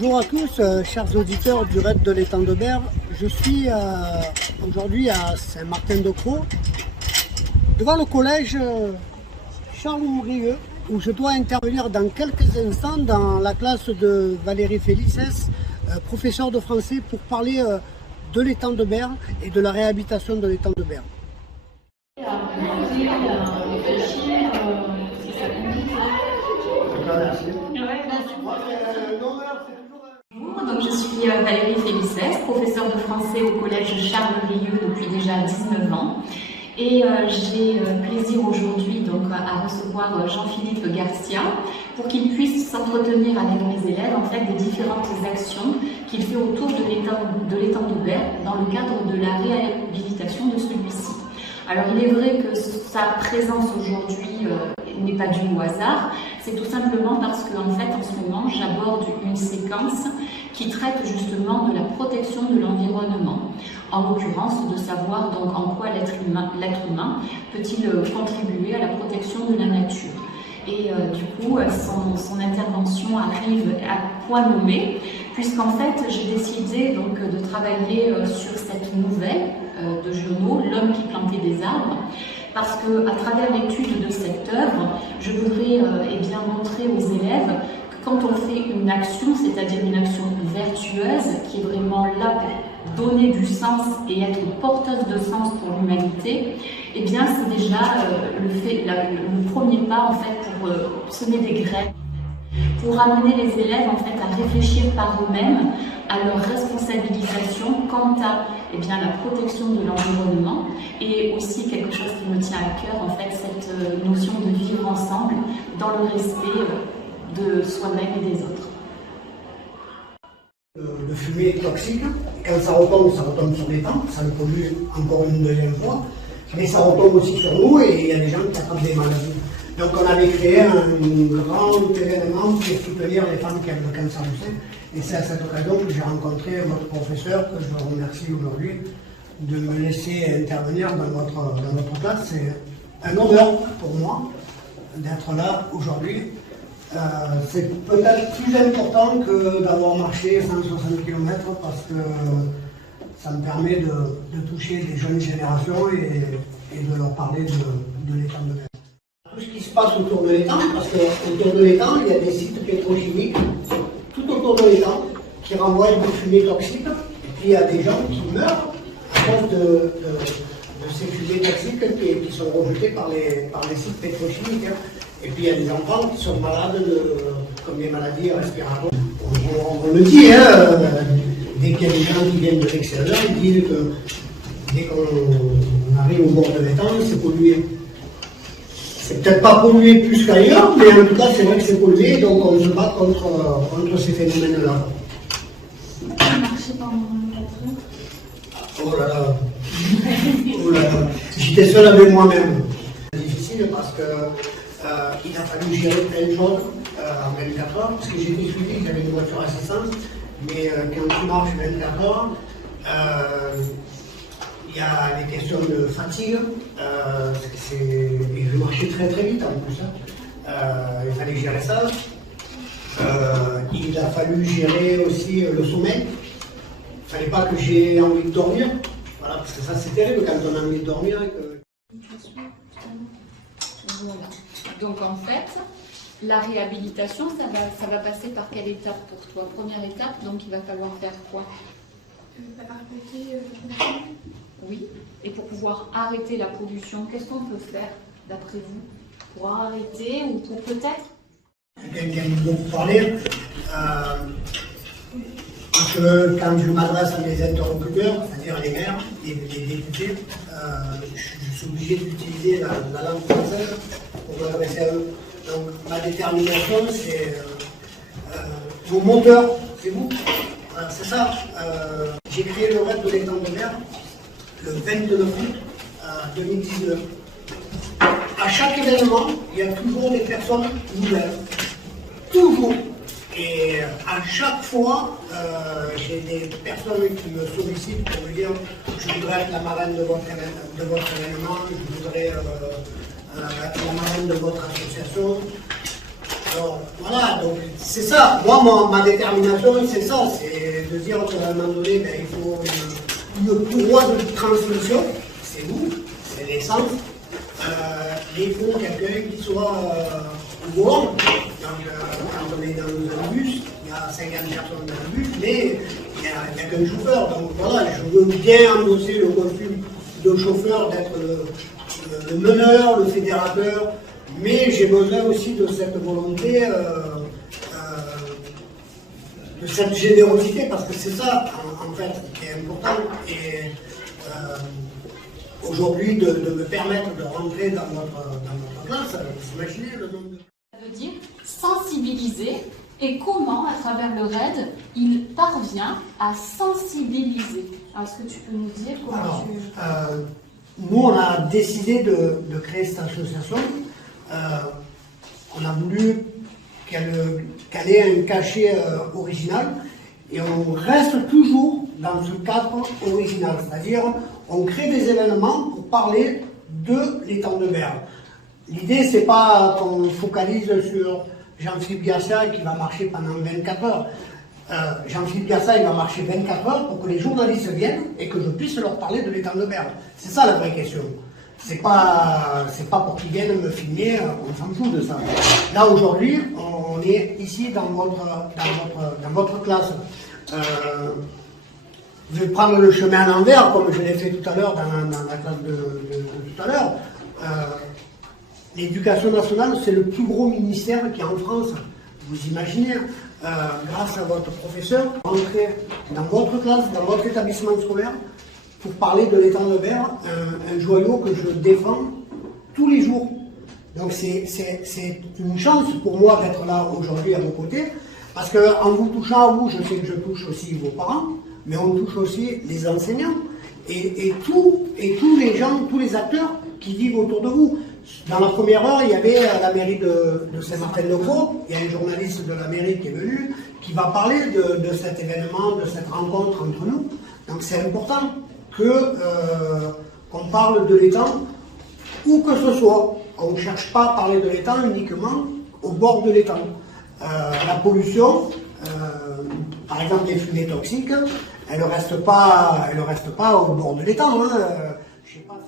Bonjour à tous, chers auditeurs du raid de l'étang de Berre. Je suis aujourd'hui à Saint-Martin-de-Crau, devant le collège Charles Ouvrieux, où je dois intervenir dans quelques instants dans la classe de Valérie Félices, professeure de français, pour parler de l'étang de Berre et de la réhabilitation de l'étang de Berre. Bonjour, donc je suis Valérie Félices, professeure de français au collège Charles Ouvrieux depuis déjà 19 ans. Et j'ai plaisir aujourd'hui à recevoir Jean-Philippe Garcia pour qu'il puisse s'entretenir avec mes élèves en fait des différentes actions qu'il fait autour de l'étang de Berre dans le cadre de la réhabilitation de celui-ci. Alors il est vrai que sa présence aujourd'hui n'est pas due au hasard, c'est tout simplement parce qu'en fait en ce moment j'aborde une séquence qui traite justement de la protection de l'environnement, en l'occurrence de savoir donc en quoi l'être humain peut-il contribuer à la protection de la nature. Et du coup, son intervention arrive à point nommé, puisqu'en fait, j'ai décidé donc de travailler sur cette nouvelle de Giono, L'homme qui plantait des arbres, parce que à travers l'étude de cette œuvre, je voudrais montrer aux élèves que quand on fait une action, c'est-à-dire une action vertueuse, qui est vraiment là pour donner du sens et être porteuse de sens pour l'humanité, eh bien c'est déjà le premier pas en fait pour semer des graines, pour amener les élèves en fait à réfléchir par eux-mêmes à leur responsabilisation quant à la protection de l'environnement et aussi quelque chose qui me tient à cœur en fait cette notion de vivre ensemble dans le respect de soi-même et des autres. Le fumier est toxique, quand ça retombe sur l'étang, ça le pollue encore une deuxième fois, mais ça retombe aussi sur nous et il y a des gens qui attrapent des maladies. Donc on avait créé un grand événement pour soutenir les femmes qui ont le cancer du sein, et c'est à cette occasion que j'ai rencontré votre professeur, que je remercie aujourd'hui de me laisser intervenir dans votre classe. C'est un honneur pour moi d'être là aujourd'hui. C'est peut-être plus important que d'avoir marché 160 km parce que ça me permet de toucher les jeunes générations et de leur parler de l'étang de Berre. Tout ce qui se passe autour de l'étang, parce qu'autour de l'étang, il y a des sites pétrochimiques tout autour de l'étang qui renvoient des fumées toxiques, et puis il y a des gens qui meurent à cause de ces fumées toxiques qui sont rejetées par les sites pétrochimiques. Et puis il y a des enfants qui sont malades comme des maladies respiratoires. On le dit, dès qu'il y a des gens qui viennent de l'extérieur, ils disent que dès qu'on arrive au bord de l'étang, c'est pollué. C'est peut-être pas pollué plus qu'ailleurs, mais en tout cas c'est vrai que c'est pollué, donc on se bat contre ces phénomènes-là. Marcher pendant 4 heures. Oh là là, oh là là. J'étais seul avec moi-même. C'est difficile parce que il a fallu gérer plein de choses en 24 heures, parce que j'étais suivi, j'avais une voiture assistante, mais quand tu marches 24 heures, il y a des questions de fatigue, et je marchais très très vite en plus. Il fallait gérer ça. Il a fallu gérer aussi le sommeil. Il ne fallait pas que j'ai envie de dormir. Voilà, parce que ça c'est terrible quand on a envie de dormir. Voilà. Donc en fait, la réhabilitation, ça va passer par quelle étape pour toi? Première étape, donc il va falloir faire quoi? Arrêter Oui. Et pour pouvoir arrêter la pollution, qu'est-ce qu'on peut faire d'après vous? Pour arrêter ou pour peut-être? Quelqu'un qui aime beaucoup parler, parce que quand je m'adresse à mes interlocuteurs, c'est-à-dire les maires, les députés, je suis obligé d'utiliser la langue française pour m'adresser à eux. Donc ma détermination, c'est mon moteur, c'est vous. C'est ça. J'ai créé le raid de l'étang de Berre le 29 août 2019. À chaque événement, il y a toujours des personnes nouvelles. Toujours. Et à chaque fois, j'ai des personnes qui me sollicitent pour me dire je voudrais être la marraine de votre événement, je voudrais être la marraine de votre association. Alors, voilà, donc c'est ça. Moi, ma détermination, c'est ça. C'est de dire qu'à un moment donné, ben, il faut une courroie de transmission. C'est vous, c'est l'essence. Mais il faut quelqu'un qui soit au volant. Donc, quand on est dans un bus, il y a 50 personnes dans le bus, mais il n'y a qu'un chauffeur. Donc voilà, je veux bien endosser le costume de chauffeur, d'être le meneur, le fédérateur, mais j'ai besoin aussi de cette volonté, de cette générosité, parce que c'est ça, en fait, qui est important. Et aujourd'hui, de me permettre de rentrer dans notre classe, vous imaginez le nombre de... Ça veut dire sensibiliser, et comment, à travers le RAID, il parvient à sensibiliser. Alors, est-ce que tu peux nous dire comment Alors, nous, on a décidé de créer cette association. On a voulu qu'elle ait un cachet original, et on reste toujours dans ce cadre original. C'est-à-dire, on crée des événements pour parler de l'étang de Berre. L'idée, c'est pas qu'on focalise sur Jean-Philippe Gassia qui va marcher pendant 24 heures. Jean-Philippe Gassia, il va marcher 24 heures pour que les journalistes viennent et que je puisse leur parler de l'étang de Berre. C'est ça la vraie question. C'est pas pour qu'ils viennent me filmer, on s'en fout de ça. Là, aujourd'hui, on est ici dans votre classe. Je vais prendre le chemin à l'envers, comme je l'ai fait tout à l'heure dans la classe de tout à l'heure. L'éducation nationale, c'est le plus gros ministère qu'il y a en France. Vous imaginez, grâce à votre professeur, entrer dans votre classe, dans votre établissement scolaire, pour parler de l'étang de Berre, un joyau que je défends tous les jours. Donc c'est une chance pour moi d'être là aujourd'hui à vos côtés, parce qu'en vous touchant à vous, je sais que je touche aussi vos parents, mais on touche aussi les enseignants et tous les gens, tous les acteurs qui vivent autour de vous. Dans la première heure, il y avait à la mairie de Saint-Martin-de-Croix, il y a un journaliste de la mairie qui est venu, qui va parler de cet événement, de cette rencontre entre nous. Donc c'est important qu'on parle de l'étang, où que ce soit. On ne cherche pas à parler de l'étang uniquement au bord de l'étang. La pollution, par exemple les fumées toxiques, elle ne reste pas au bord de l'étang. Hein. Je sais pas.